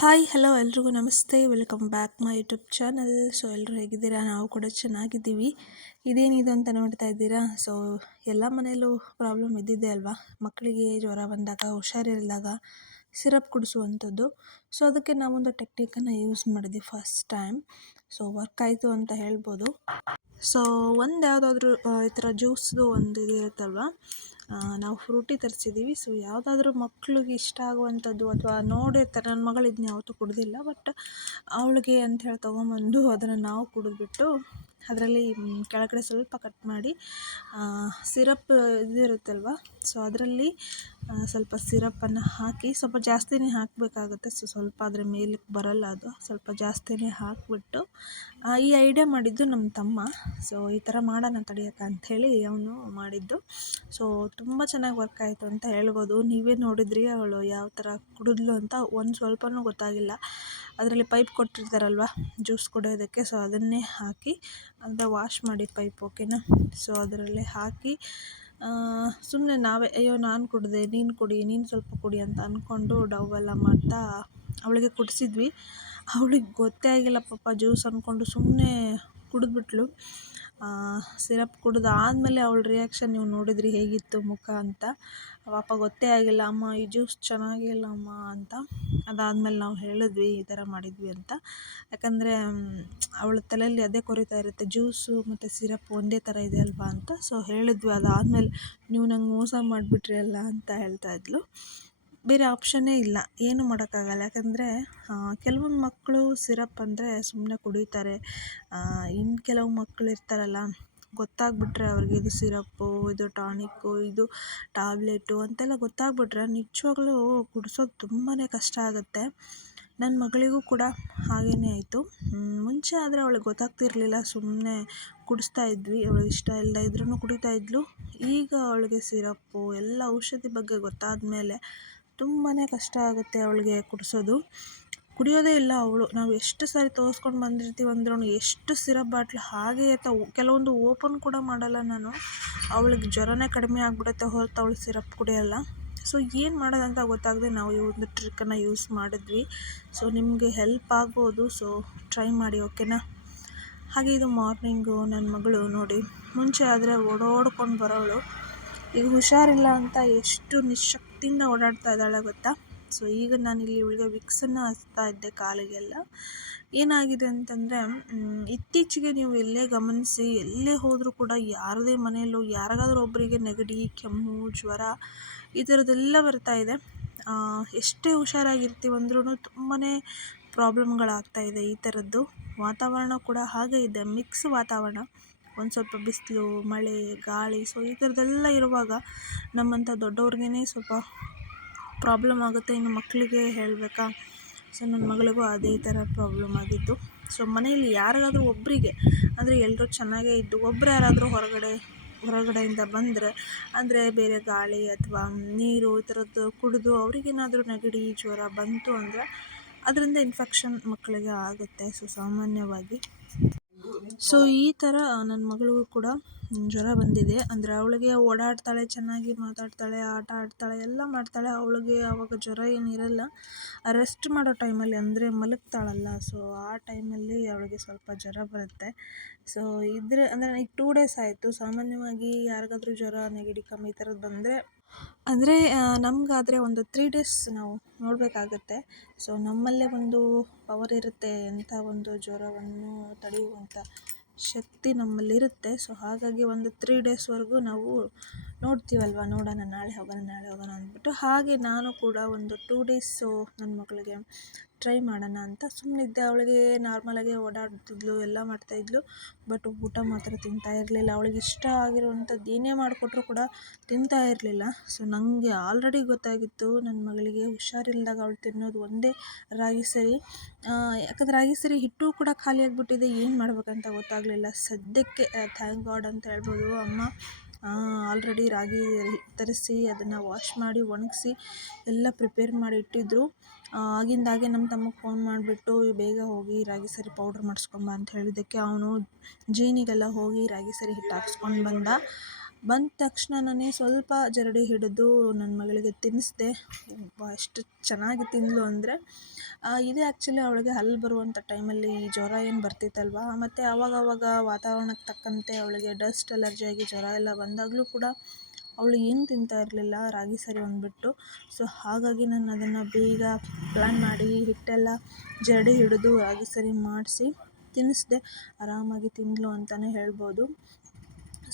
Hi, hello ಎಲ್ರಿಗೂ ನಮಸ್ತೆ. Welcome back my YouTube channel. So ಎಲ್ಲರೂ ಹೇಗಿದ್ದೀರಾ? ನಾವು ಕೂಡ ಚೆನ್ನಾಗಿದ್ದೀವಿ. ಇದೇನಿದು ಅಂತ ನೋಡ್ತಾ ಇದ್ದೀರಾ? ಸೊ, ಎಲ್ಲ ಮನೆಯಲ್ಲೂ ಪ್ರಾಬ್ಲಮ್ ಇದ್ದಿದ್ದೆ ಅಲ್ವಾ? ಮಕ್ಕಳಿಗೆ ಜ್ವರ ಬಂದಾಗ ಹುಷಾರಿಲ್ಲದಾಗ ಸಿರಪ್ ಕುಡಿಸುವಂಥದ್ದು. ಸೊ ಅದಕ್ಕೆ ನಾವೊಂದು ಟೆಕ್ನಿಕನ್ನು ಯೂಸ್ ಮಾಡಿದ್ವಿ ಫಸ್ಟ್ ಟೈಮ್ ಸೊ ವರ್ಕ್ ಆಯಿತು ಅಂತ ಹೇಳ್ಬೋದು. ಸೊ ಒಂದು ಯಾವುದಾದ್ರೂ ಈ ಥರ ಜ್ಯೂಸ್ದು ಒಂದು ಇದು ಇರುತ್ತಲ್ವ? ನಾವು ಫ್ರೂಟಿ ತರಿಸಿದ್ದೀವಿ. ಸೊ ಯಾವುದಾದ್ರೂ ಮಕ್ಳಿಗೆ ಇಷ್ಟ ಆಗುವಂಥದ್ದು ಅಥವಾ ನೋಡಿರ್ತಾರೆ ನನ್ನ ಮಗಳು ಇದನ್ನ ಯಾವತ್ತೂ ಕುಡಿದಿಲ್ಲ. ಬಟ್ ಅವಳಿಗೆ ಅಂತ ಹೇಳಿ ತೊಗೊಂಬಂದು ಅದನ್ನು ನಾವು ಕುಡಿದ್ಬಿಟ್ಟು ಅದರಲ್ಲಿ ಕೆಳಗಡೆ ಸ್ವಲ್ಪ ಕಟ್ ಮಾಡಿ ಸಿರಪ್ ಇದಿರುತ್ತಲ್ವ ಸೊ ಅದರಲ್ಲಿ ಸ್ವಲ್ಪ ಸಿರಪ್ಪನ್ನು ಹಾಕಿ ಸ್ವಲ್ಪ ಜಾಸ್ತಿನೇ ಹಾಕಬೇಕಾಗುತ್ತೆ. ಸೊ ಸ್ವಲ್ಪ ಅದರ ಮೇಲಕ್ಕೆ ಬರಲ್ಲ ಅದು. ಸ್ವಲ್ಪ ಜಾಸ್ತಿನೇ ಹಾಕಿಬಿಟ್ಟು ಈ ಐಡಿಯಾ ಮಾಡಿದ್ದು ನಮ್ಮ ತಮ್ಮ. ಸೊ ಈ ಥರ ಮಾಡೋಣ ತಡಿಯಕ್ಕ ಅಂಥೇಳಿ ಅವನು ಮಾಡಿದ್ದು. ಸೊ ತುಂಬ ಚೆನ್ನಾಗಿ ವರ್ಕ್ ಆಯಿತು ಅಂತ ಹೇಳ್ಬೋದು. ನೀವೇ ನೋಡಿದ್ರಿ ಅವಳು ಯಾವ ಥರ ಕುಡಿದ್ಲು ಅಂತ ಒಂದು ಸ್ವಲ್ಪನೂ ಗೊತ್ತಾಗಿಲ್ಲ. ಅದರಲ್ಲಿ ಪೈಪ್ ಕೊಟ್ಟಿರ್ತಾರಲ್ವ ಜ್ಯೂಸ್ ಕುಡಿಯೋದಕ್ಕೆ. ಸೊ ಅದನ್ನೇ ಹಾಕಿ ಅಂದರೆ ವಾಶ್ ಮಾಡಿ ಪೈಪ್ ಓಕೆನಾ ಸೊ ಅದರಲ್ಲಿ ಹಾಕಿ ಸುಮ್ಮನೆ ನಾವೇ, ಅಯ್ಯೋ, ನಾನು ಕುಡಿದೆ, ನೀನು ಕುಡಿ, ನೀನು ಸ್ವಲ್ಪ ಕುಡಿ ಅಂತ ಅಂದ್ಕೊಂಡು ಡವ್ ಎಲ್ಲ ಮಾಡ್ತಾ ಅವಳಿಗೆ ಕುಡಿಸಿದ್ವಿ. ಅವಳಿಗೆ ಗೊತ್ತೇ ಆಗಿಲ್ಲ ಪಾಪ ಜ್ಯೂಸ್ ಅಂದ್ಕೊಂಡು ಸುಮ್ಮನೆ ಕುಡಿದ್ಬಿಟ್ಲು. ಸಿರಪ್ ಕುಡಿದಾದ್ಮೇಲೆ ಅವಳ ರಿಯಾಕ್ಷನ್ ನೀವು ನೋಡಿದ್ರಿ ಹೇಗಿತ್ತು ಮುಖ ಅಂತ. ಪಾಪ ಗೊತ್ತೇ ಆಗಿಲ್ಲ, ಅಮ್ಮ, ಈ ಜ್ಯೂಸ್ ಚೆನ್ನಾಗಿಲ್ಲ ಅಮ್ಮ ಅಂತ. ಅದಾದಮೇಲೆ ನಾವು ಹೇಳಿದ್ವಿ, ಈ ಥರ ಮಾಡಿದ್ವಿ ಅಂತ. ಯಾಕಂದರೆ ಅವಳ ತಲೆಯಲ್ಲಿ ಅದೇ ಕೊರಿತಾ ಇರುತ್ತೆ, ಜ್ಯೂಸು ಮತ್ತು ಸಿರಪ್ ಒಂದೇ ಥರ ಇದೆ ಅಲ್ವಾ ಅಂತ. ಸೊ ಹೇಳಿದ್ವಿ, ಅದಾದಮೇಲೆ, ನೀವು ನಂಗೆ ಮೋಸ ಮಾಡಿಬಿಟ್ರಿ ಅಲ್ಲ ಅಂತ ಹೇಳ್ತಾ ಇದ್ಲು. ಬೇರೆ ಆಪ್ಷನ್ನೇ ಇಲ್ಲ. ಏನು ಮಾಡೋಕ್ಕಾಗಲ್ಲ. ಯಾಕಂದರೆ ಕೆಲವೊಂದು ಮಕ್ಕಳು ಸಿರಪ್ ಅಂದರೆ ಸುಮ್ಮನೆ ಕುಡಿತಾರೆ. ಇನ್ನು ಕೆಲವು ಮಕ್ಕಳು ಇರ್ತಾರಲ್ಲ, ಗೊತ್ತಾಗ್ಬಿಟ್ರೆ ಅವ್ರಿಗೆ ಇದು ಸಿರಪ್ಪು ಇದು ಟಾನಿಕ್ಕು ಇದು ಟ್ಯಾಬ್ಲೆಟು ಅಂತೆಲ್ಲ ಗೊತ್ತಾಗ್ಬಿಟ್ರೆ ನಿಜವಾಗ್ಲೂ ಕುಡ್ಸೋದು ತುಂಬಾ ಕಷ್ಟ ಆಗುತ್ತೆ. ನನ್ನ ಮಗಳಿಗೂ ಕೂಡ ಹಾಗೇ ಆಯಿತು. ಮುಂಚೆ ಆದರೆ ಅವಳಿಗೆ ಗೊತ್ತಾಗ್ತಿರಲಿಲ್ಲ. ಸುಮ್ಮನೆ ಕುಡಿಸ್ತಾ ಇದ್ವಿ. ಅವಳಿಗೆ ಇಷ್ಟ ಇಲ್ಲ ಇದ್ರೂ ಕುಡಿತಾ ಇದ್ಲು. ಈಗ ಅವಳಿಗೆ ಸಿರಪ್ಪು ಎಲ್ಲ ಔಷಧಿ ಬಗ್ಗೆ ಗೊತ್ತಾದ ಮೇಲೆ ತುಂಬಾ ಕಷ್ಟ ಆಗುತ್ತೆ ಅವಳಿಗೆ ಕುಡಿಸೋದು. ಕುಡಿಯೋದೇ ಇಲ್ಲ ಅವಳು. ನಾವು ಎಷ್ಟು ಸಾರಿ ತೋರಿಸ್ಕೊಂಡು ಬಂದಿರ್ತೀವಿ ಅಂದ್ರೂ ಎಷ್ಟು ಸಿರಪ್ ಬಾಟ್ಲು ಹಾಗೆ ಇರ್ತಾವೆ ಕೆಲವೊಂದು ಓಪನ್ ಕೂಡ ಮಾಡಲ್ಲ ನಾನು. ಅವಳಿಗೆ ಜ್ವರನೇ ಕಡಿಮೆ ಆಗಿಬಿಡುತ್ತೆ ಹೊರತು ಅವಳು ಸಿರಪ್ ಕುಡಿಯೋಲ್ಲ. ಸೊ ಏನು ಮಾಡೋದಂತ ಗೊತ್ತಾಗದೆ ನಾವು ಈ ಒಂದು ಟ್ರಿಕ್ಕನ್ನು ಯೂಸ್ ಮಾಡಿದ್ವಿ. ಸೊ ನಿಮಗೆ ಹೆಲ್ಪ್ ಆಗ್ಬೋದು. ಸೊ ಟ್ರೈ ಮಾಡಿ, ಓಕೆನಾ? ಹಾಗೆ ಇದು ಮಾರ್ನಿಂಗು ನನ್ನ ಮಗಳು ನೋಡಿ. ಮುಂಚೆ ಆದರೆ ಓಡೋಡ್ಕೊಂಡು ಬರೋವಳು ಈಗ ಹುಷಾರಿಲ್ಲ ಅಂತ ಎಷ್ಟು ನಿಶಕ್ತಿಯಿಂದ ಓಡಾಡ್ತಾ ಇದ್ದಾಳೆ ಗೊತ್ತಾ? ಸೊ ಈಗ ನಾನು ಇಲ್ಲಿ ಇವಳಿಗೆ ವಿಕ್ಸನ್ನು ಹಚ್ತಾ ಇದ್ದೆ ಕಾಲಿಗೆಲ್ಲ. ಏನಾಗಿದೆ ಅಂತಂದರೆ ಇತ್ತೀಚೆಗೆ ನೀವು ಎಲ್ಲೇ ಗಮನಿಸಿ, ಎಲ್ಲೇ ಹೋದರೂ ಕೂಡ ಯಾರದೇ ಮನೆಯಲ್ಲೂ ಯಾರಿಗಾದ್ರೂ ಒಬ್ಬರಿಗೆ ನೆಗಡಿ, ಕೆಮ್ಮು, ಜ್ವರ ಈ ಥರದ್ದೆಲ್ಲ ಬರ್ತಾ ಇದೆ. ಎಷ್ಟೇ ಹುಷಾರಾಗಿರ್ತೀವಂದ್ರೂ ತುಂಬಾ ಪ್ರಾಬ್ಲಮ್ಗಳಾಗ್ತಾ ಇದೆ ಈ ಥರದ್ದು. ವಾತಾವರಣ ಕೂಡ ಹಾಗೆ ಇದೆ ಮಿಕ್ಸ್ ವಾತಾವರಣ. ಒಂದು ಸ್ವಲ್ಪ ಬಿಸಿಲು, ಮಳೆ, ಗಾಳಿ ಸೊ ಈ ಥರದ್ದೆಲ್ಲ ಇರುವಾಗ ನಮ್ಮಂಥ ದೊಡ್ಡವ್ರಿಗೇ ಸ್ವಲ್ಪ ಪ್ರಾಬ್ಲಮ್ ಆಗುತ್ತೆ. ಇನ್ನು ಮಕ್ಕಳಿಗೆ ಹೇಳಬೇಕಾ? ಸೊ ನನ್ನ ಮಗಳಿಗೂ ಅದೇ ಥರ ಪ್ರಾಬ್ಲಮ್ ಆಗಿತ್ತು ಸೊ ಮನೆಯಲ್ಲಿ ಯಾರಿಗಾದ್ರೂ ಒಬ್ಬರಿಗೆ ಅಂದರೆ ಎಲ್ಲರೂ ಚೆನ್ನಾಗೇ ಇದ್ದು ಒಬ್ಬರು ಯಾರಾದರೂ ಹೊರಗಡೆ, ಹೊರಗಡೆಯಿಂದ ಬಂದರೆ, ಅಂದರೆ ಬೇರೆ ಗಾಳಿ ಅಥವಾ ನೀರು ಈ ಥರದ್ದು ಕುಡಿದು ಅವ್ರಿಗೇನಾದರೂ ನೆಗಡಿ, ಜ್ವರ ಬಂತು ಅಂದರೆ, ಅದರಿಂದ ಇನ್ಫೆಕ್ಷನ್ ಮಕ್ಕಳಿಗೆ ಆಗುತ್ತೆ. ಸೊ ಸಾಮಾನ್ಯವಾಗಿ ಸೊ ಈ ಥರ ನನ್ನ ಮಗಳಿಗೂ ಕೂಡ ಜ್ವರ ಬಂದಿದೆ. ಅಂದರೆ ಅವಳಿಗೆ ಓಡಾಡ್ತಾಳೆ, ಚೆನ್ನಾಗಿ ಮಾತಾಡ್ತಾಳೆ, ಆಟ ಆಡ್ತಾಳೆ, ಎಲ್ಲ ಮಾಡ್ತಾಳೆ. ಅವಳಿಗೆ ಆವಾಗ ಜ್ವರ ಏನಿರಲ್ಲ ರೆಸ್ಟ್ ಮಾಡೋ ಟೈಮಲ್ಲಿ ಅಂದರೆ ಮಲಗ್ತಾಳಲ್ಲ. ಸೊ ಆ ಟೈಮಲ್ಲಿ ಅವಳಿಗೆ ಸ್ವಲ್ಪ ಜ್ವರ ಬರುತ್ತೆ. ಸೊ ಇದ್ರೆ, ಅಂದರೆ ನನಗೆ ಟೂ ಡೇಸ್ ಆಯಿತು. ಸಾಮಾನ್ಯವಾಗಿ ಯಾರಿಗಾದ್ರೂ ಜ್ವರ, ನೆಗಡಿ, ಕಮ್ಮಿ ಈ ಥರದ್ದು ಬಂದರೆ ಅಂದರೆ ನಮಗಾದ್ರೆ ಒಂದು ತ್ರೀ ಡೇಸ್ ನಾವು ನೋಡಬೇಕಾಗತ್ತೆ. ಸೊ ನಮ್ಮಲ್ಲೇ ಒಂದು ಪವರ್ ಇರುತ್ತೆ, ಎಂಥ ಒಂದು ಜ್ವರವನ್ನು ತಡೆಯುವಂಥ ಶಕ್ತಿ ನಮ್ಮಲ್ಲಿರುತ್ತೆ. ಸೊ ಹಾಗಾಗಿ ಒಂದು ತ್ರೀ ಡೇಸ್ವರೆಗೂ ನಾವು ನೋಡ್ತೀವಲ್ವ? ನೋಡೋಣ, ನಾಳೆ ಹೋಗೋಣ ನಾಳೆ ಹೋಗೋಣ ಅಂದ್ಬಿಟ್ಟು ಹಾಗೆ ನಾನು ಕೂಡ ಒಂದು ಟೂ ಡೇಸು ನನ್ನ ಮಗಳಿಗೆ ಟ್ರೈ ಮಾಡೋಣ ಅಂತ ಸುಮ್ಮನಿದ್ದೆ ಅವಳಿಗೆ ನಾರ್ಮಲಾಗೆ ಓಡಾಡ್ತಿದ್ಲು, ಎಲ್ಲ ಮಾಡ್ತಾಯಿದ್ಲು ಬಟ್ ಊಟ ಮಾತ್ರ ತಿಂತಾ ಇರಲಿಲ್ಲ. ಅವಳಿಗೆ ಇಷ್ಟ ಆಗಿರುವಂಥದ್ದು ಏನೇ ಮಾಡಿಕೊಟ್ರು ಕೂಡ ತಿಂತಾ ಇರಲಿಲ್ಲ. ಸೊ ನನಗೆ ಆಲ್ರೆಡಿ ಗೊತ್ತಾಗಿತ್ತು ನನ್ನ ಮಗಳಿಗೆ ಹುಷಾರಿಲ್ಲದಾಗ ಅವಳು ತಿನ್ನೋದು ಒಂದೇ ರಾಗಿ ಸರಿ. ಯಾಕಂದ್ರೆ ರಾಗಿ ಸರಿ ಹಿಟ್ಟು ಕೂಡ ಖಾಲಿಯಾಗಿಬಿಟ್ಟಿದೆ ಏನು ಮಾಡ್ಬೇಕಂತ ಗೊತ್ತಾಗಲಿಲ್ಲ. ಸದ್ಯಕ್ಕೆ ಥ್ಯಾಂಕ್ ಗಾಡ್ ಅಂತ ಹೇಳ್ಬೋದು. ಅಮ್ಮ ಆಲ್ರೆಡಿ ರಾಗಿ ತರಿಸಿ, ಅದನ್ನು ವಾಶ್ ಮಾಡಿ, ಒಣಗಿಸಿ, ಎಲ್ಲ ಪ್ರಿಪೇರ್ ಮಾಡಿ ಇಟ್ಟಿದ್ದರು ಆಗಿಂದಾಗೆ ನಮ್ಮ ತಮ್ಮಗೆ ಫೋನ್ ಮಾಡಿಬಿಟ್ಟು, ಬೇಗ ಹೋಗಿ ರಾಗಿ ಸರಿ ಪೌಡ್ರ್ ಮಾಡಿಸ್ಕೊಂಬಾ ಅಂತ ಹೇಳಿದ್ದಕ್ಕೆ ಅವನು ಜೀನಿಗೆಲ್ಲ ಹೋಗಿ ರಾಗಿ ಸರಿ ಹಿಟ್ಟು ಹಾಕ್ಸ್ಕೊಂಡು ಬಂದ. ಬಂದ ತಕ್ಷಣನೇ ಸ್ವಲ್ಪ ಜರಡಿ ಹಿಡಿದು ನನ್ನ ಮಗಳಿಗೆ ತಿನ್ನಿಸ್ದೆ. ಎಷ್ಟು ಚೆನ್ನಾಗಿ ತಿಂದಳು ಅಂದರೆ ಇದು ಆ್ಯಕ್ಚುಲಿ ಅವಳಿಗೆ ಹಲ್ಲು ಬರುವಂಥ ಟೈಮಲ್ಲಿ ಜ್ವರ ಏನು ಬರ್ತಿತ್ತಲ್ವ? ಮತ್ತು ಆವಾಗವಾಗ ವಾತಾವರಣಕ್ಕೆ ತಕ್ಕಂತೆ ಅವಳಿಗೆ ಡಸ್ಟ್ ಅಲರ್ಜಿ ಆಗಿ ಜ್ವರ ಎಲ್ಲ ಬಂದಾಗಲೂ ಕೂಡ ಅವಳು ಏನು ತಿಂತಾ ಇರಲಿಲ್ಲ, ರಾಗಿ ಸರಿ ಒಂದ್ಬಿಟ್ಟು ಸೊ ಹಾಗಾಗಿ ನಾನು ಅದನ್ನು ಬೇಗ ಪ್ಲ್ಯಾನ್ ಮಾಡಿ ಹಿಟ್ಟೆಲ್ಲ ಜರಡಿ ಹಿಡಿದು ರಾಗಿ ಸರಿ ಮಾಡಿಸಿ ತಿನ್ನಿಸ್ದೆ. ಆರಾಮಾಗಿ ತಿಂದಳು ಅಂತಲೇ ಹೇಳ್ಬೋದು.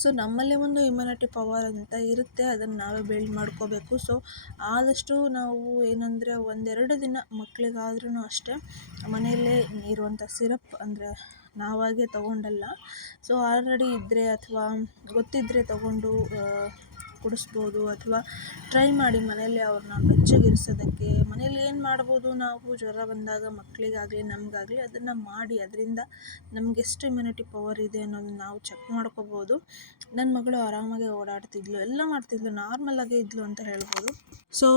ಸೊ ನಮ್ಮಲ್ಲಿ ಒಂದು ಇಮ್ಯುನಿಟಿ ಪವರ್ ಅಂತ ಇರುತ್ತೆ, ಅದನ್ನು ನಾವೇ ಬಿಲ್ಡ್ ಮಾಡ್ಕೋಬೇಕು. ಸೊ ಆದಷ್ಟು ನಾವು ಏನಂದರೆ ಒಂದೆರಡು ದಿನ ಮಕ್ಕಳಿಗಾದ್ರೂ ಅಷ್ಟೇ ಮನೆಯಲ್ಲೇ ಇರುವಂಥ ಸಿರಪ್ ಅಂದರೆ ನಾವಾಗೇ ತೊಗೊಂಡಲ್ಲ. ಸೊ ಆಲ್ರೆಡಿ ಇದ್ದರೆ ಅಥವಾ ಗೊತ್ತಿದ್ದರೆ ತೊಗೊಂಡು ಕುಡಿಸ್ಬೋದು ಅಥವಾ ಟ್ರೈ ಮಾಡಿ ಮನೆಯಲ್ಲಿ ಅವ್ರನ್ನ ಬೆಚ್ಚಗಿರಿಸೋದಕ್ಕೆ ಮನೇಲಿ ಏನು ಮಾಡ್ಬೋದು ನಾವು? ಜ್ವರ ಬಂದಾಗ ಮಕ್ಕಳಿಗಾಗಲಿ ನಮಗಾಗಲಿ ಅದನ್ನು ಮಾಡಿ ಅದರಿಂದ ನಮ್ಗೆ ಎಷ್ಟು ಇಮ್ಯುನಿಟಿ ಪವರ್ ಇದೆ ಅನ್ನೋದನ್ನ ನಾವು ಚೆಕ್ ಮಾಡ್ಕೋಬೋದು. ನನ್ನ ಮಗಳು ಆರಾಮಾಗಿ ಓಡಾಡ್ತಿದ್ಲು, ಎಲ್ಲ ಮಾಡ್ತಿದ್ಲು ನಾರ್ಮಲಾಗೇ ಇದ್ಲು ಅಂತ ಹೇಳ್ಬೋದು. ಸೊ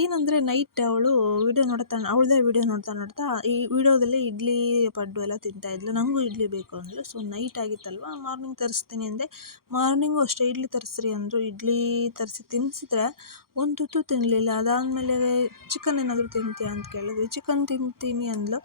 ಏನಂದರೆ ನೈಟ್ ಅವಳು ವಿಡಿಯೋ ನೋಡ್ತಾ, ಅವಳದೇ ವಿಡಿಯೋ ನೋಡ್ತಾ ನೋಡ್ತಾ ಈ ವಿಡಿಯೋದಲ್ಲಿ ಇಡ್ಲಿ ಪಡ್ಡು ಎಲ್ಲ ತಿಂತಾಯಿದ್ಲು ನನಗೂ ಇಡ್ಲಿ ಬೇಕು ಅಂದರು ಸೊ ನೈಟ್ ಆಗಿತ್ತಲ್ವ ಮಾರ್ನಿಂಗ್ ತರಿಸ್ತೀನಿ ಅಂದೆ ಮಾರ್ನಿಂಗು ಅಷ್ಟೇ, ಇಡ್ಲಿ ತರಿಸ್ರಿ ಅಂದರು, ಇಡ್ಲಿ ತರಿಸಿ ತಿನ್ನಿಸಿದ್ರೆ ಒಂದು ತುತ್ತು ತಿನ್ನಲಿಲ್ಲ ಅದಾದಮೇಲೆ ಚಿಕನ್ ಏನಾದರೂ ತಿಂತೀಯಾ ಅಂತ ಕೇಳಿದ್ವಿ. ಚಿಕನ್ ತಿಂತೀನಿ ಅಂದಳು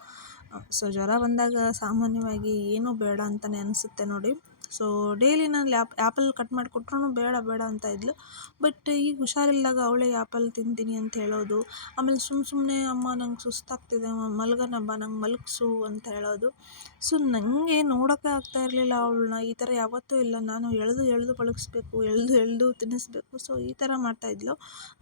ಸೊ ಜ್ವರ ಬಂದಾಗ ಸಾಮಾನ್ಯವಾಗಿ ಏನೂ ಬೇಡ ಅಂತಲೇ ಅನಿಸುತ್ತೆ ನೋಡಿ. ಸೊ ಡೈಲಿ ನಾನು ಲ್ಯಾಪ್ ಆ್ಯಪಲ್ ಕಟ್ ಮಾಡಿ ಕೊಟ್ರೂ ಬೇಡ ಬೇಡ ಅಂತ ಇದ್ಲು. ಬಟ್ ಈಗ ಹುಷಾರಿಲ್ಲದಾಗ ಅವಳೇ ಆ್ಯಪಲ್ ತಿಂತೀನಿ ಅಂತ ಹೇಳೋದು. ಆಮೇಲೆ ಸುಮ್ಮ ಸುಮ್ಮನೆ ಅಮ್ಮ ನಂಗೆ ಸುಸ್ತಾಗ್ತಿದೆ ಮಲ್ಗೋಣಬ್ಬ ನಂಗೆ ಮಲಗಿಸು ಅಂತ ಹೇಳೋದು. ಸೊ ನನಗೆ ನೋಡೋಕ್ಕೆ ಆಗ್ತಾ ಇರಲಿಲ್ಲ ಅವಳನ್ನ. ಈ ಥರ ಯಾವತ್ತೂ ಇಲ್ಲ. ನಾನು ಎಳೆದು ಎಳೆದು ಬಳಗಿಸ್ಬೇಕು ಎಳೆದು ಎಳೆದು ತಿನ್ನಿಸ್ಬೇಕು. ಸೊ ಈ ಥರ ಮಾಡ್ತಾಯಿದ್ಲು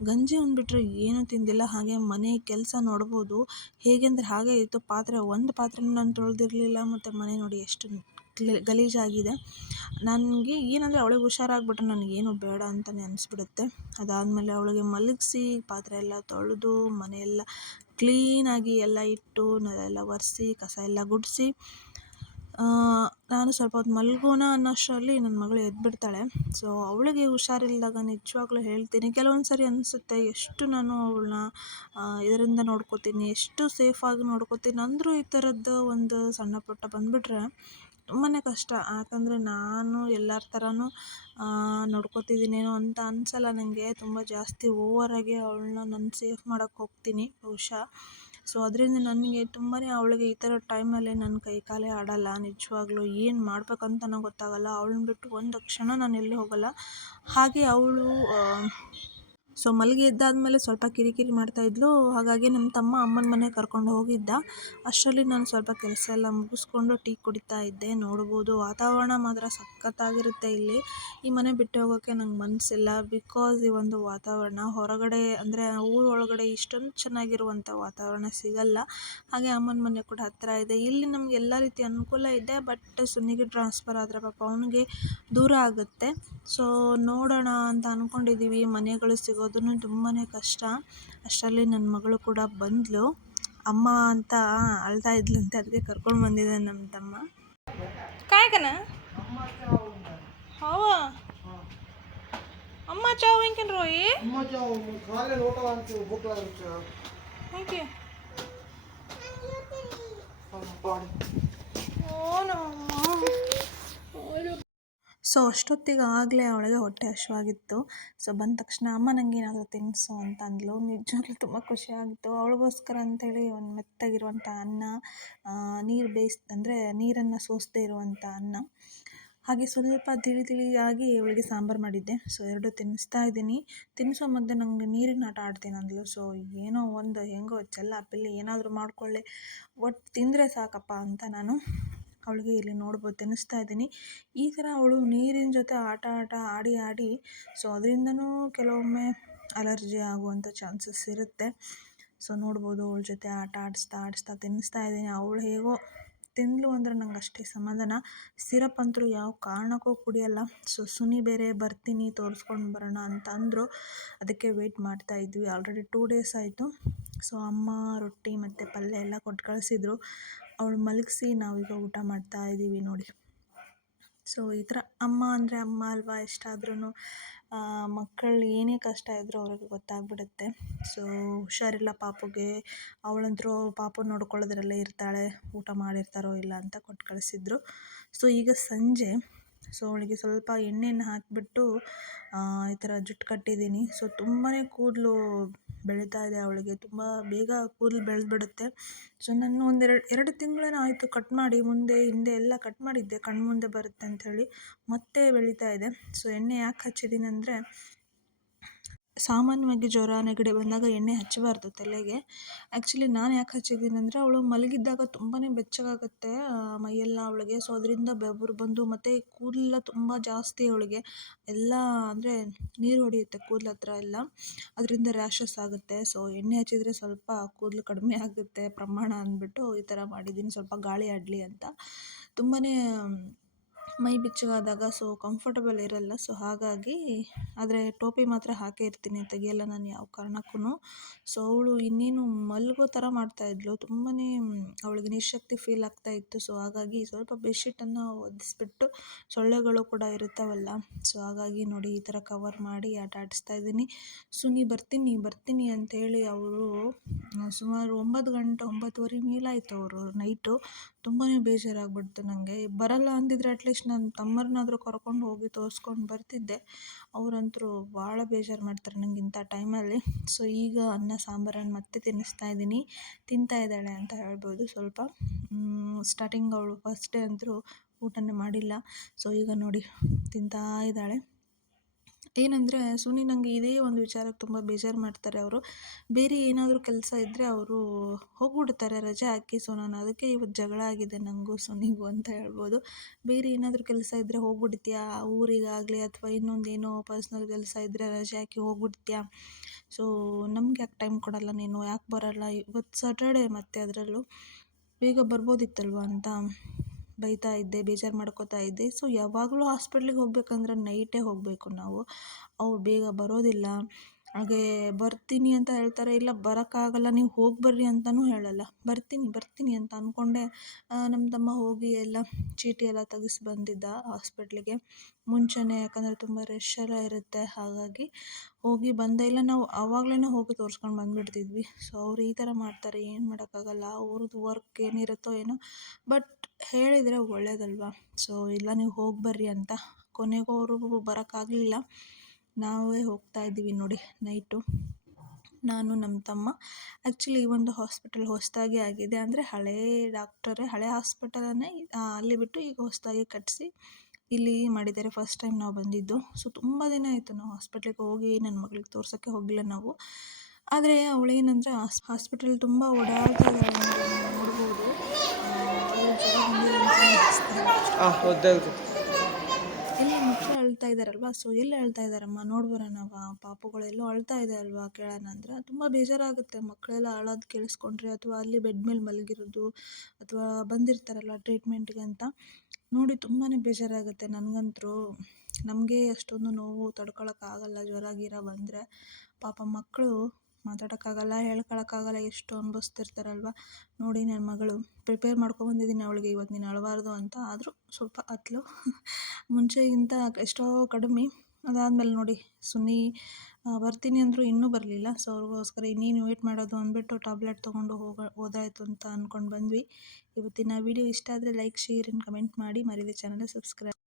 ಗಂಜಿ ಅಂದ್ಬಿಟ್ರೆ ಏನೂ ತಿಂದಿಲ್ಲ. ಹಾಗೆ ಮನೆ ಕೆಲಸ ನೋಡ್ಬೋದು. ಹೇಗೆಂದರೆ ಹಾಗೆ ಇತ್ತು. ಪಾತ್ರೆ, ಒಂದು ಪಾತ್ರೆನೂ ನಾನು ತೊಳೆದಿರಲಿಲ್ಲ. ಮತ್ತು ಮನೆ ನೋಡಿ ಎಷ್ಟು ಗಲೀಜಾಗಿದೆ. ನನಗೆ ಏನಂದರೆ ಅವಳಿಗೆ ಹುಷಾರಾಗ್ಬಿಟ್ರೆ ನನಗೇನು ಬೇಡ ಅಂತಲೇ ಅನಿಸ್ಬಿಡುತ್ತೆ ಅದಾದಮೇಲೆ ಅವಳಿಗೆ ಮಲಗಿಸಿ, ಪಾತ್ರೆ ಎಲ್ಲ ತೊಳೆದು, ಮನೆಯೆಲ್ಲ ಕ್ಲೀನಾಗಿ ಎಲ್ಲ ಇಟ್ಟು ನೆಲ ಒರೆಸಿ, ಕಸ ಎಲ್ಲ ಗುಡಿಸಿ ನಾನು ಸ್ವಲ್ಪ ಹೊತ್ತು ಮಲ್ಗೋಣ ಅನ್ನೋಷ್ಟರಲ್ಲಿ ನನ್ನ ಮಗಳು ಎದ್ಬಿಡ್ತಾಳೆ. ಸೊ, ಅವಳಿಗೆ ಹುಷಾರಿಲ್ಲದಾಗ ನಿಜವಾಗ್ಲೂ ಹೇಳ್ತೀನಿ ಕೆಲವೊಂದು ಸರಿ ಅನಿಸುತ್ತೆ ಎಷ್ಟು ನಾನು ಅವಳನ್ನ ಇದರಿಂದ ನೋಡ್ಕೋತೀನಿ, ಎಷ್ಟು ಸೇಫಾಗಿ ನೋಡ್ಕೋತೀನಿ ಅಂದರೂ ಈ ಥರದ್ದು ಒಂದು ಸಣ್ಣ ಪುಟ್ಟ ಬಂದುಬಿಟ್ರೆ ತುಂಬಾ ಕಷ್ಟ. ಯಾಕಂದರೆ ನಾನು ಎಲ್ಲರ ಥರನೂ ನೋಡ್ಕೊತಿದ್ದೀನೇನೋ ಅಂತ ಅನಿಸಲ್ಲ ನನಗೆ ತುಂಬ ಜಾಸ್ತಿ ಓವರಾಗಿ ಅವಳನ್ನ ನಾನು ಸೇಫ್ ಮಾಡೋಕ್ಕೆ ಹೋಗ್ತೀನಿ ಬಹುಶಃ. ಸೊ ಅದರಿಂದ ನನಗೆ ತುಂಬಾ ಅವಳಿಗೆ ಈ ಥರ ಟೈಮಲ್ಲಿ ನನ್ನ ಕೈ ಕಾಲೇ ಆಡೋಲ್ಲ. ನಿಜವಾಗ್ಲೂ ಏನು ಮಾಡ್ಬೇಕಂತನೋ ಗೊತ್ತಾಗಲ್ಲ. ಅವಳನ್ನ ಬಿಟ್ಟು ಒಂದು ಕ್ಷಣ ನಾನು ಎಲ್ಲೂ ಹೋಗಲ್ಲ. ಹಾಗೆ ಅವಳು ಸೊ ಮಲಗಿ ಎದ್ದಾದಮೇಲೆ ಸ್ವಲ್ಪ ಕಿರಿಕಿರಿ ಮಾಡ್ತಾಯಿದ್ಲು ಹಾಗಾಗಿ ನಮ್ಮ ತಮ್ಮ ಅಮ್ಮನ ಮನೆಗೆ ಕರ್ಕೊಂಡು ಹೋಗಿದ್ದ. ಅಷ್ಟರಲ್ಲಿ ನಾನು ಸ್ವಲ್ಪ ಕೆಲಸ ಎಲ್ಲ ಮುಗಿಸ್ಕೊಂಡು ಟೀ ಕುಡಿತಾ ಇದ್ದೆ. ನೋಡ್ಬೋದು. ವಾತಾವರಣ ಮಾತ್ರ ಸಖತ್ತಾಗಿರುತ್ತೆ ಇಲ್ಲಿ. ಈ ಮನೆ ಬಿಟ್ಟು ಹೋಗೋಕ್ಕೆ ನಂಗೆ ಮನಸ್ಸಿಲ್ಲ ಬಿಕಾಸ್ ಈ ಒಂದು ವಾತಾವರಣ, ಹೊರಗಡೆ ಅಂದರೆ ಊರೊಳಗಡೆ ಇಷ್ಟೊಂದು ಚೆನ್ನಾಗಿರುವಂಥ ವಾತಾವರಣ ಸಿಗಲ್ಲ. ಹಾಗೆ ಅಮ್ಮನ ಮನೆ ಕೂಡ ಹತ್ತಿರ ಇದೆ. ಇಲ್ಲಿ ನಮ್ಗೆ ಎಲ್ಲ ರೀತಿ ಅನುಕೂಲ ಇದೆ. ಬಟ್ ಸುನಿಗೆ ಟ್ರಾನ್ಸ್ಫರ್ ಆದರೆ ಪಾಪ ಅವನಿಗೆ ದೂರ ಆಗುತ್ತೆ. ಸೊ ನೋಡೋಣ ಅಂತ ಅಂದ್ಕೊಂಡಿದ್ದೀವಿ ಮನೆಗಳು ಸಿಗೋದು ಅದನ್ನು ತುಂಬಾ ಕಷ್ಟ. ಅಷ್ಟರಲ್ಲಿ ನನ್ನ ಮಗಳು ಕೂಡ ಬಂದಳು ಅಮ್ಮ ಅಂತ ಅಳ್ತಾ ಇದ್ಲಂತೆ ಅದಕ್ಕೆ ಕರ್ಕೊಂಡು ಬಂದಿದ್ದೆ ನಮ್ಮ ತಮ್ಮ. ಕಾಯಕನ ಹವ? ಅಮ್ಮ ಚಾವ್ ಹೆಂಗೆ ರೋಯಿ ಹೇಗೆ ಓ ಸೊ ಅಷ್ಟೊತ್ತಿಗೆ ಆಗಲೇ ಅವಳಿಗೆ ಹೊಟ್ಟೆ ಹಸಿವಾಗಿತ್ತು. ಸೊ ಬಂದ ತಕ್ಷಣ ಅಮ್ಮ ನನಗೆ ಏನಾದರೂ ತಿನ್ನಿಸು ಅಂತ ಅಂದಳು ನಿಜವಾಗ್ಲೂ ತುಂಬ ಖುಷಿಯಾಗಿತ್ತು ಅವಳಿಗೋಸ್ಕರ ಅಂತೇಳಿ ಒಂದು ಮೆತ್ತಗಿರುವಂಥ ಅನ್ನ ನೀರು ಬೇಯಿಸ್, ಅಂದರೆ ನೀರನ್ನು ಸೋಸದೇ ಇರುವಂಥ ಅನ್ನ. ಹಾಗೆ ಸ್ವಲ್ಪ ತಿಳಿ ತಿಳಿಯಾಗಿ ಅವಳಿಗೆ ಸಾಂಬಾರು ಮಾಡಿದ್ದೆ. ಸೊ ಎರಡು ತಿನ್ನಿಸ್ತಾ ಇದ್ದೀನಿ. ತಿನ್ನಿಸೋ ಮುಂದೆ ನನಗೆ ನೀರಿನ ಆಟ ಆಡ್ತೀನಿ ಅಂದಳು ಸೊ ಏನೋ ಒಂದು ಹೆಂಗೋ ಚೆಲ್ಲ ಪಿಲ್ಲಿ ಏನಾದರೂ ಮಾಡಿಕೊಳ್ಳಿ. ಒಟ್ಟು ತಿಂದರೆ ಸಾಕಪ್ಪ ಅಂತ ನಾನು ಅವಳಿಗೆ ಇಲ್ಲಿ ನೋಡ್ಬೋದು, ತಿನ್ನಿಸ್ತಾ ಇದ್ದೀನಿ. ಈ ಥರ ಅವಳು ನೀರಿನ ಜೊತೆ ಆಟ ಆಟ, ಆಡಿ ಆಡಿ, ಸೊ ಅದರಿಂದನೂ ಕೆಲವೊಮ್ಮೆ ಅಲರ್ಜಿ ಆಗುವಂಥ ಚಾನ್ಸಸ್ ಇರುತ್ತೆ. ಸೊ ನೋಡ್ಬೋದು ಅವಳ ಜೊತೆ ಆಟ ಆಡಿಸ್ತಾ ಆಡಿಸ್ತಾ ತಿನ್ನಿಸ್ತಾ ಇದ್ದೀನಿ. ಅವಳು ಹೇಗೋ ತಿಂದಳು ಅಂದರೆ ನಂಗೆ ಅಷ್ಟೇ ಸಮಾಧಾನ. ಸಿರಪ್ ಅಂತೂ ಯಾವ ಕಾರಣಕ್ಕೂ ಕುಡಿಯಲ್ಲ. ಸೊ ಸುನಿ ಬೇರೆ ಬರ್ತೀನಿ, ತೋರಿಸ್ಕೊಂಡು ಬರೋಣ ಅಂತ ಅಂದರು. ಅದಕ್ಕೆ ವೆಯ್ಟ್ ಮಾಡ್ತಾ ಇದ್ವಿ. ಆಲ್ರೆಡಿ ಟೂ ಡೇಸ್ ಆಯಿತು. ಸೊ ಅಮ್ಮ, ರೊಟ್ಟಿ ಮತ್ತು ಪಲ್ಯ ಎಲ್ಲ ಕೊಟ್ಟು ಕಳಿಸಿದ್ರು. ಅವಳು ಮಲಗಿಸಿ ನಾವೀಗ ಊಟ ಮಾಡ್ತಾ ಇದ್ದೀವಿ ನೋಡಿ. ಸೊ ಈ ಥರ ಅಮ್ಮ ಅಂದರೆ ಅಮ್ಮ ಅಲ್ವಾ? ಎಷ್ಟಾದ್ರೂ ಮಕ್ಕಳು ಏನೇ ಕಷ್ಟ ಇದ್ದರೂ ಅವ್ರಿಗೆ ಗೊತ್ತಾಗ್ಬಿಡುತ್ತೆ. ಸೊ ಹುಷಾರಿಲ್ಲ ಪಾಪುಗೆ. ಅವಳಂತರೂ ಪಾಪು ನೋಡ್ಕೊಳ್ಳೋದ್ರಲ್ಲೇ ಇರ್ತಾಳೆ, ಊಟ ಮಾಡಿರ್ತಾರೋ ಇಲ್ಲ ಅಂತ ಕೊಟ್ಟು ಕಳಿಸಿದ್ರು. ಸೊ ಈಗ ಸಂಜೆ. ಸೊ ಅವಳಿಗೆ ಸ್ವಲ್ಪ ಎಣ್ಣೆಯನ್ನು ಹಾಕಿಬಿಟ್ಟು ಈ ಥರ ಜುಟ್ಟು ಕಟ್ಟಿದ್ದೀನಿ. ಸೊ ತುಂಬಾ ಕೂದಲು ಬೆಳೀತಾ ಇದೆ ಅವಳಿಗೆ. ತುಂಬ ಬೇಗ ಕೂದಲು ಬೆಳೆದ್ಬಿಡುತ್ತೆ. ಸೊ ನಾನು ಒಂದೆರಡು ಎರಡು ತಿಂಗಳೇನೋ ಆಯಿತು ಕಟ್ ಮಾಡಿ, ಮುಂದೆ, ಹಿಂದೆ ಎಲ್ಲ ಕಟ್ ಮಾಡಿದ್ದೆ. ಕಣ್ಣು ಮುಂದೆ ಬರುತ್ತೆ ಅಂಥೇಳಿ ಮತ್ತೆ ಬೆಳೀತಾ ಇದೆ. ಸೊ ಎಣ್ಣೆ ಯಾಕೆ ಹಚ್ಚಿದ್ದೀನಿ ಅಂದರೆ ಸಾಮಾನ್ಯವಾಗಿ ಜ್ವರ, ನೆಗಡಿ ಬಂದಾಗ ಎಣ್ಣೆ ಹಚ್ಚಬಾರ್ದು ತಲೆಗೆ. ಆ್ಯಕ್ಚುಲಿ ನಾನು ಯಾಕೆ ಹಚ್ಚಿದ್ದೀನಿ ಅಂದರೆ ಅವಳು ಮಲಗಿದ್ದಾಗ ತುಂಬಾ ಬೆಚ್ಚಗಾಗುತ್ತೆ ಮೈಯೆಲ್ಲ ಅವಳಿಗೆ. ಸೊ ಅದರಿಂದ ಬೆವರು ಬಂದು ಮತ್ತು ಕೂದಲೆಲ್ಲ ತುಂಬ ಜಾಸ್ತಿ ಅವಳಿಗೆ. ಎಲ್ಲ ಅಂದರೆ ನೀರು ಹೊಡೆಯುತ್ತೆ ಕೂದಲು ಹತ್ರ ಎಲ್ಲ. ಅದರಿಂದ ರ್ಯಾಷಸ್ ಆಗುತ್ತೆ. ಸೊ ಎಣ್ಣೆ ಹಚ್ಚಿದರೆ ಸ್ವಲ್ಪ ಕೂದಲು ಕಡಿಮೆ ಆಗುತ್ತೆ, ಪ್ರಮಾಣ ಅಂದ್ಬಿಟ್ಟು ಈ ಥರ ಮಾಡಿದ್ದೀನಿ. ಸ್ವಲ್ಪ ಗಾಳಿ ಆಡಲಿ ಅಂತ. ತುಂಬಾ ಮೈ ಬೆಚ್ಚಗಾದಾಗ ಸೊ ಕಂಫರ್ಟಬಲ್ ಇರಲ್ಲ. ಸೊ ಹಾಗಾಗಿ ಆದರೆ ಟೋಪಿ ಮಾತ್ರ ಹಾಕೇ ಇರ್ತೀನಿ ತೆಗಿಯಲ್ಲ ನಾನು ಯಾವ ಕಾರಣಕ್ಕೂ ಸೊ ಅವಳು ಇನ್ನೇನು ಮಲಗೋ ಥರ ಮಾಡ್ತಾಯಿದ್ಲು ತುಂಬಾ ಅವಳಿಗೆ ನಿಶಕ್ತಿ ಫೀಲ್ ಆಗ್ತಾ ಇತ್ತು. ಸೊ ಹಾಗಾಗಿ ಸ್ವಲ್ಪ ಬೆಡ್ಶೀಟನ್ನು ಒದಿಸ್ಬಿಟ್ಟು ಸೊಳ್ಳೆಗಳು ಕೂಡ ಇರುತ್ತವಲ್ಲ. ಸೊ ಹಾಗಾಗಿ ನೋಡಿ ಈ ಥರ ಕವರ್ ಮಾಡಿ ಆಟ ಆಡಿಸ್ತಾ ಇದ್ದೀನಿ. ಸುನಿ ಬರ್ತೀನಿ ಬರ್ತೀನಿ ಅಂತೇಳಿ ಅವರು, ಸುಮಾರು ಒಂಬತ್ತು ಗಂಟೆ, ಒಂಬತ್ತುವರೆ ಮೇಲಾಯಿತು ಅವರು ನೈಟು ತುಂಬಾ ಬೇಜಾರಾಗ್ಬಿಡ್ತು ನನಗೆ ಬರಲ್ಲ ಅಂದಿದ್ರೆ ಅಟ್ಲೀಸ್ಟ್ ನನ್ನ ತಮ್ಮರನ್ನಾದರೂ ಕರ್ಕೊಂಡು ಹೋಗಿ ತೋರಿಸ್ಕೊಂಡು ಬರ್ತಿದ್ದೆ. ಅವರಂತೂ ಭಾಳ ಬೇಜಾರು ಮಾಡ್ತಾರೆ ನಂಗೆ ಇಂಥ ಟೈಮಲ್ಲಿ. ಸೊ ಈಗ ಅನ್ನ, ಸಾಂಬಾರನ್ನು ಮತ್ತೆ ತಿನ್ನಿಸ್ತಾ ಇದ್ದೀನಿ. ತಿಂತಾ ಇದ್ದಾಳೆ ಅಂತ ಹೇಳ್ಬೋದು ಸ್ವಲ್ಪ. ಸ್ಟಾರ್ಟಿಂಗ್ ಅವಳು ಫಸ್ಟ್ ಡೇ ಅಂತೂ ಊಟನೇ ಮಾಡಿಲ್ಲ. ಸೊ ಈಗ ನೋಡಿ, ತಿಂತಾ ಇದ್ದಾಳೆ. ಏನಂದರೆ ಸುನಿ ನನಗೆ ಇದೇ ಒಂದು ವಿಚಾರಕ್ಕೆ ತುಂಬ ಬೇಜಾರು ಮಾಡ್ತಾರೆ ಅವರು. ಬೇರೆ ಏನಾದರೂ ಕೆಲಸ ಇದ್ದರೆ ಅವರು ಹೋಗ್ಬಿಡ್ತಾರೆ ರಜೆ ಹಾಕಿ. ಸೊ ನಾನು ಅದಕ್ಕೆ ಇವತ್ತು ಜಗಳ ಆಗಿದೆ ನನಗೂ ಸುನಿಗೂ ಅಂತ ಹೇಳ್ಬೋದು. ಬೇರೆ ಏನಾದರೂ ಕೆಲಸ ಇದ್ದರೆ ಹೋಗ್ಬಿಡ್ತೀಯಾ? ಊರಿಗಾಗಲಿ ಅಥವಾ ಇನ್ನೊಂದು ಏನೋ ಪರ್ಸ್ನಲ್ ಕೆಲಸ ಇದ್ದರೆ ರಜೆ ಹಾಕಿ ಹೋಗ್ಬಿಡ್ತೀಯಾ? ಸೊ ನಮ್ಗೆ ಯಾಕೆ ಟೈಮ್ ಕೊಡಲ್ಲ ನೀನು? ಯಾಕೆ ಬರಲ್ಲ? ಇವತ್ತು ಸಾಟರ್ಡೇ ಮತ್ತು ಅದರಲ್ಲೂ ಬೇಗ ಬರ್ಬೋದಿತ್ತಲ್ವ ಅಂತ. ಬೈತಾ ಇದ್ದೆ, ಬೇಜಾರು ಮಾಡ್ಕೋತಾ ಇದ್ದೆ. ಸೊ ಯಾವಾಗಲೂ ಹಾಸ್ಪಿಟ್ಲಿಗೆ ಹೋಗಬೇಕಂದ್ರೆ ನೈಟೇ ಹೋಗಬೇಕು ನಾವು. ಅವ್ರು ಬೇಗ ಬರೋದಿಲ್ಲ. ಹಾಗೇ ಬರ್ತೀನಿ ಅಂತ ಹೇಳ್ತಾರೆ, ಇಲ್ಲ ಬರೋಕ್ಕಾಗಲ್ಲ, ನೀವು ಹೋಗಿ ಬರ್ರಿ ಅಂತಲೂ ಹೇಳಲ್ಲ. ಬರ್ತೀನಿ ಬರ್ತೀನಿ ಅಂತ ಅಂದ್ಕೊಂಡೆ ನಮ್ಮ ತಮ್ಮ ಹೋಗಿ ಎಲ್ಲ ಚೀಟಿ ಎಲ್ಲ ತೆಗೆಸಿ ಬಂದಿದ್ದ ಹಾಸ್ಪಿಟ್ಲಿಗೆ. ಮುಂಚೆನೇ ಯಾಕಂದರೆ ತುಂಬ ರಶ್ ಎಲ್ಲ ಇರುತ್ತೆ, ಹಾಗಾಗಿ ಹೋಗಿ ಬಂದ. ಇಲ್ಲ, ನಾವು ಆವಾಗಲೇ ಹೋಗಿ ತೋರಿಸ್ಕೊಂಡು ಬಂದುಬಿಡ್ತಿದ್ವಿ. ಸೊ ಅವ್ರು ಈ ಥರ ಮಾಡ್ತಾರೆ, ಏನು ಮಾಡೋಕ್ಕಾಗಲ್ಲ, ಅವ್ರದ್ದು ವರ್ಕ್ ಏನಿರುತ್ತೋ ಏನೋ. ಬಟ್ ಹೇಳಿದರೆ ಒಳ್ಳೇದಲ್ವಾ? ಸೊ ಇಲ್ಲ, ನೀವು ಹೋಗಿ ಬರ್ರಿ ಅಂತ. ಕೊನೆಗೂ ಅವರು ಬರೋಕ್ಕಾಗಲಿಲ್ಲ. ನಾವೇ ಹೋಗ್ತಾ ಇದ್ದೀವಿ ನೋಡಿ ನೈಟು ನಾನು ನಮ್ಮ ತಮ್ಮ. ಆ್ಯಕ್ಚುಲಿ ಈ ಒಂದು ಹಾಸ್ಪಿಟಲ್ ಹೊಸದಾಗಿ ಆಗಿದೆ ಅಂದರೆ ಹಳೇ ಡಾಕ್ಟರೇ ಹಳೆ ಹಾಸ್ಪಿಟಲನ್ನೇ ಅಲ್ಲಿ ಬಿಟ್ಟು ಈಗ ಹೊಸದಾಗಿ ಕಟ್ಟಿಸಿ ಇಲ್ಲಿ ಮಾಡಿದ್ದಾರೆ ಫಸ್ಟ್ ಟೈಮ್ ನಾವು ಬಂದಿದ್ದು. ಸೊ ತುಂಬ ದಿನ ಆಯಿತು ನಾವು ಹಾಸ್ಪಿಟ್ಲಿಗೆ ಹೋಗಿ ನನ್ನ ಮಗಳಿಗೆ ತೋರ್ಸೋಕ್ಕೆ ಹೋಗಿಲ್ಲ ನಾವು. ಆದರೆ ಅವಳೇನಂದರೆ ಹಾಸ್ ಹಾಸ್ಪಿಟಲ್ ತುಂಬ ಓಡಾಡ್ತಾ ನೋಡ್ಬೋದು. ಇದ್ದಾರಲ್ವ ಸೊ ಎಲ್ಲಿ ಅಳ್ತಾ ಇದ್ದಾರಮ್ಮ ನೋಡ್ಬರೋಣವ ಪಾಪುಗಳೆಲ್ಲೋ ಅಳ್ತಾ ಇದೆ ಅಲ್ವಾ ಕೇಳೋಣ ಅಂದ್ರೆ? ತುಂಬ ಬೇಜಾರಾಗುತ್ತೆ. ಮಕ್ಕಳೆಲ್ಲ ಅಳೋದು ಕೇಳಿಸ್ಕೊಂಡ್ರೆ ಅಥವಾ ಅಲ್ಲಿ ಬೆಡ್ ಮೇಲೆ ಮಲಗಿರೋದು ಅಥವಾ ಬಂದಿರ್ತಾರಲ್ಲ ಟ್ರೀಟ್ಮೆಂಟ್ಗೆ ಅಂತ? ನೋಡಿ ತುಂಬಾ ಬೇಜಾರಾಗುತ್ತೆ ನನಗಂತೂ. ನಮಗೆ ಅಷ್ಟೊಂದು ನೋವು ತಡ್ಕೊಳಕ್ಕಾಗಲ್ಲ. ಜ್ವರ ಗೀರ ಬಂದರೆ ಪಾಪ ಮಕ್ಕಳು ಮಾತಾಡೋಕ್ಕಾಗಲ್ಲ, ಹೇಳ್ಕೊಳಕ್ಕಾಗಲ್ಲ, ಎಷ್ಟು ಅನುಭವಿಸ್ತಿರ್ತಾರಲ್ವ? ನೋಡಿ ನನ್ನ ಮಗಳು ಪ್ರಿಪೇರ್ ಮಾಡ್ಕೊಬಂದಿದ್ದೀನಿ ಅವಳಿಗೆ ಇವತ್ತು ನೀನು ಅಳಬಾರ್ದು ಅಂತ. ಆದರೂ ಸ್ವಲ್ಪ ಅತ್ಲು ಮುಂಚೆಗಿಂತ ಎಷ್ಟೋ ಕಡಿಮೆ. ಅದಾದಮೇಲೆ ನೋಡಿ, ಸುನಿ ಬರ್ತೀನಿ ಅಂದರೂ ಇನ್ನೂ ಬರಲಿಲ್ಲ. ಸೊ ಅವ್ರಿಗೋಸ್ಕರ ಇನ್ನೇನು ವೇಟ್ ಮಾಡೋದು ಅಂದ್ಬಿಟ್ಟು ಟ್ಯಾಬ್ಲೆಟ್ ತೊಗೊಂಡು ಹೋಗೋ ಓದಾಯಿತು ಅಂತ ಅಂದ್ಕೊಂಡು ಬಂದ್ವಿ. ಇವತ್ತಿನ ವೀಡಿಯೋ ಇಷ್ಟ ಆದರೆ ಲೈಕ್ ಶೇರ್ ಆ್ಯಂಡ್ ಕಮೆಂಟ್ ಮಾಡಿ. ಮರೀದೆ ಚಾನಲ್ ಸಬ್ಸ್ಕ್ರೈಬ್